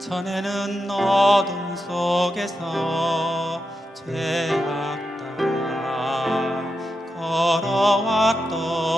전에는 어둠 속에서 죄악 따라 걸어왔던